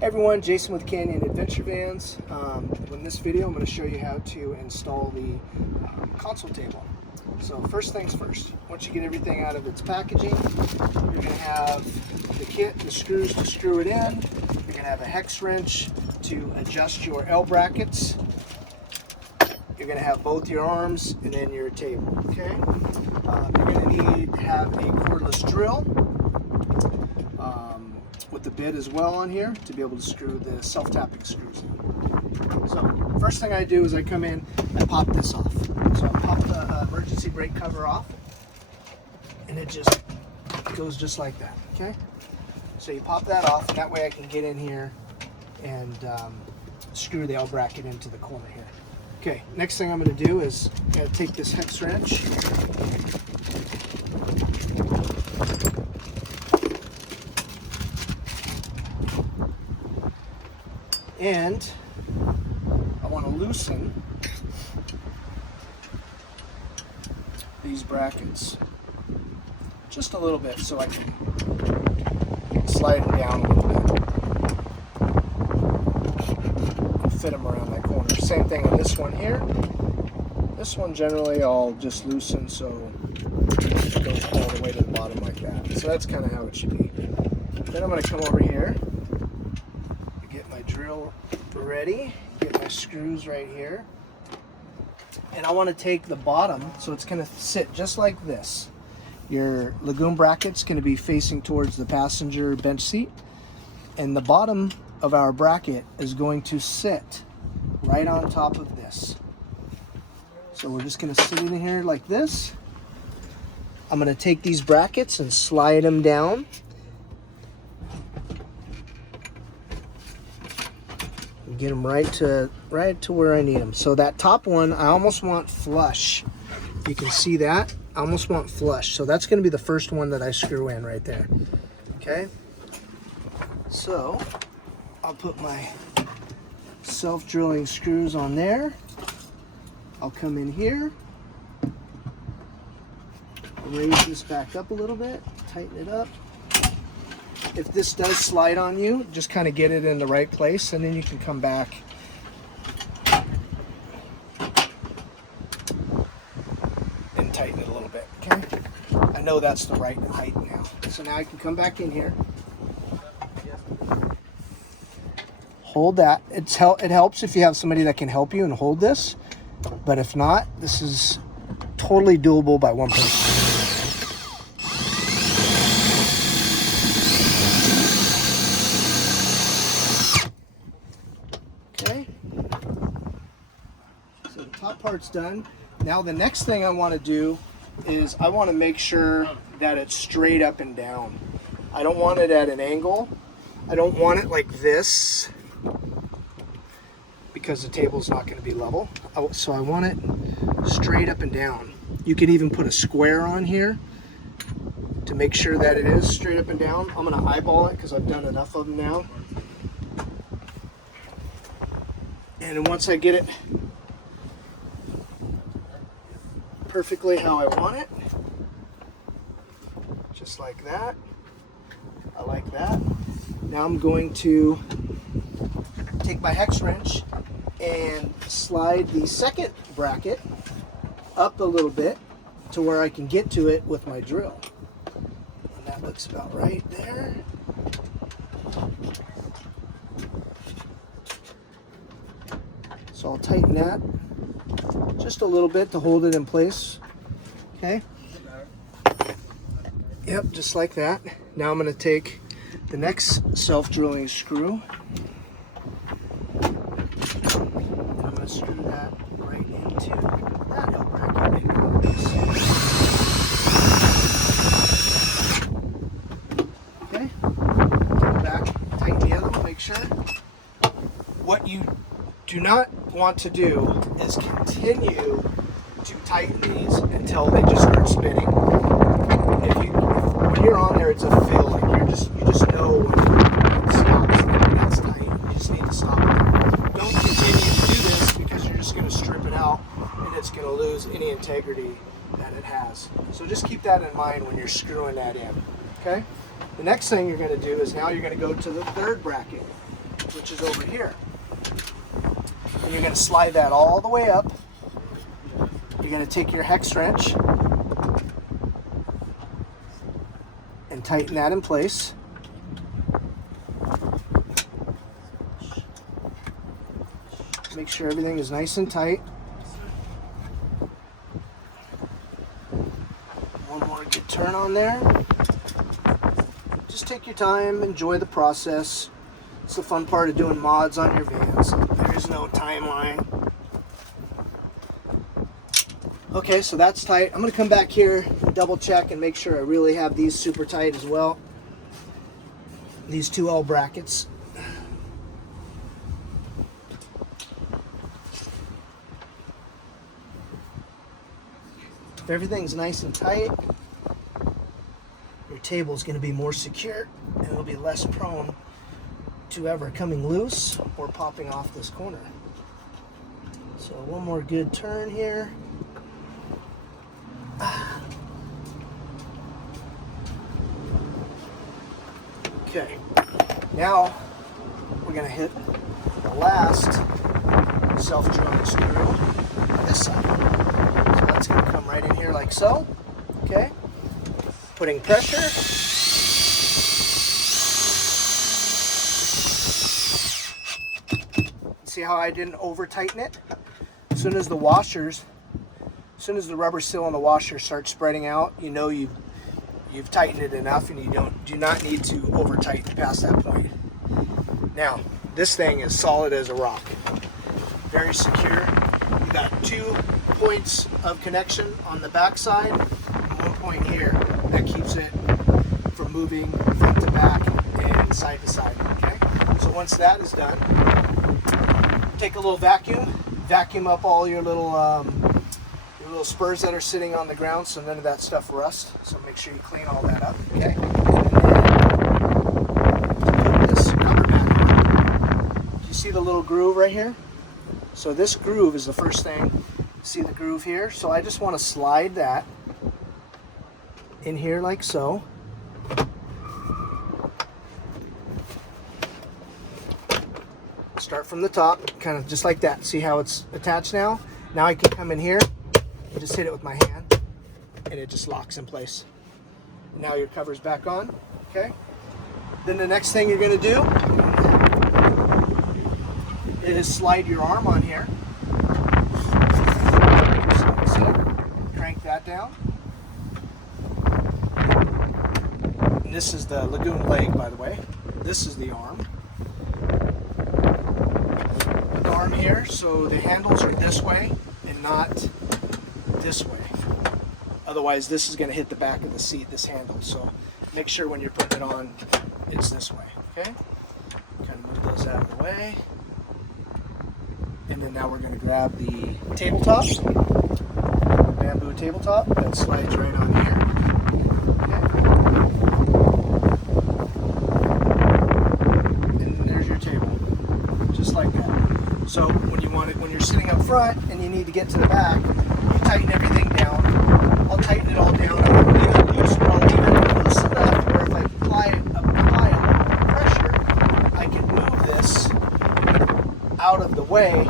Hey everyone, Jason with Canyon Adventure Vans. In this video I'm going to show you how to install the console table. So first things first, once you get everything out of its packaging, you're going to have the kit, the screws to screw it in. You're going to have a hex wrench to adjust your L brackets. You're going to have both your arms and then your table. Okay. You're going to need to have a cordless drill with the bit as well on here to be able to screw the self-tapping screws in. So first thing I do is I come in and pop this off. So I pop the emergency brake cover off and it just goes just like that. Okay. So you pop that off, and that way I can get in here and screw the L bracket into the corner here. Okay, next thing I'm going to do is take this hex wrench and I want to loosen these brackets just a little bit so I can slide them down a little bit and fit them around that corner. Same thing on this one here. This one generally I'll just loosen so it goes all the way to the bottom like that. So that's kind of how it should be. Then I'm going to come over here, get my drill ready, get my screws right here, and I want to take the bottom, so it's going to sit just like this. Your lagoon bracket's going to be facing towards the passenger bench seat, and the bottom of our bracket is going to sit right on top of this. So we're just going to sit in here like this. I'm going to take these brackets and slide them down. Get them right to where I need them. So that top one I almost want flush. You can see that. I almost want flush. So that's going to be the first one that I screw in right there. Okay. So I'll put my self-drilling screws on there. I'll come in here, raise this back up a little bit, tighten it up. If this does slide on you, just kind of get it in the right place, and then you can come back and tighten it a little bit, okay? I know that's the right height now. So now I can come back in here. Hold that. It helps if you have somebody that can help you and hold this, but if not, this is totally doable by one person. So the top part's done. Now the next thing I want to do is I want to make sure that it's straight up and down. I don't want it at an angle. I don't want it like this because the table's not going to be level. So I want it straight up and down. You could even put a square on here to make sure that it is straight up and down. I'm going to eyeball it because I've done enough of them now. And once I get it perfectly how I want it, just like that. I like that. Now I'm going to take my hex wrench and slide the second bracket up a little bit to where I can get to it with my drill. And that looks about right there. So I'll tighten that just a little bit to hold it in place. Okay. Yep, just like that. Now I'm going to take the next self-drilling screw. And I'm going to screw that right into that L bracket. Okay. Go back, tighten the other one, make sure. What you do not want to do is continue to tighten these until they just start spinning. When you're on there, it's a feeling. You just know when it stops. That's tight. You just need to stop it. Don't continue to do this because you're just going to strip it out and it's going to lose any integrity that it has. So just keep that in mind when you're screwing that in. Okay. The next thing you're going to do is now you're going to go to the third bracket. which is over here. And you're going to slide that all the way up. You're going to take your hex wrench and tighten that in place. Make sure everything is nice and tight. One more good turn on there. Just take your time, enjoy the process. It's the fun part of doing mods on your vans. There is no timeline. Okay, so that's tight. I'm going to come back here, double check, and make sure I really have these super tight as well. These 2L brackets. If everything's nice and tight, your table is going to be more secure and it'll be less prone to ever coming loose or popping off this corner. So one more good turn here. Okay, now we're going to hit the last self-drilling screw on this side. So that's going to come right in here like so. Okay, putting pressure. See how I didn't over tighten it? As soon as the the rubber seal on the washer starts spreading out, you know you've tightened it enough, and you do not need to over tighten past that point. Now, this thing is solid as a rock, very secure. You got 2 points of connection on the back side, and 1 point here that keeps it from moving front to back and side to side. Okay, so once that is done, take a little vacuum up all your little spurs that are sitting on the ground, so none of that stuff rust. So make sure you clean all that up. Okay. Put this cover back on. You see the little groove right here? So this groove is the first thing. See the groove here? So I just want to slide that in here like so. Start from the top, kind of just like that. See how it's attached now? Now I can come in here and just hit it with my hand, and it just locks in place. Now your cover's back on, okay? Then the next thing you're gonna do is slide your arm on here. So crank that down. And this is the Lagoon leg, by the way. This is the arm. The arm here, so the handles are this way and not this way. Otherwise, this is going to hit the back of the seat, this handle. So make sure when you're putting it on, it's this way, okay? Kind of move those out of the way. And then now we're going to grab the tabletop, bamboo tabletop, that slides right on here. Okay. And there's your table, just like that. So when you're sitting up front and you need to get to the back, you tighten everything down. I'll tighten it all down. I won't leave it loose, but I'll leave it loose enough where if I apply pressure, I can move this out of the way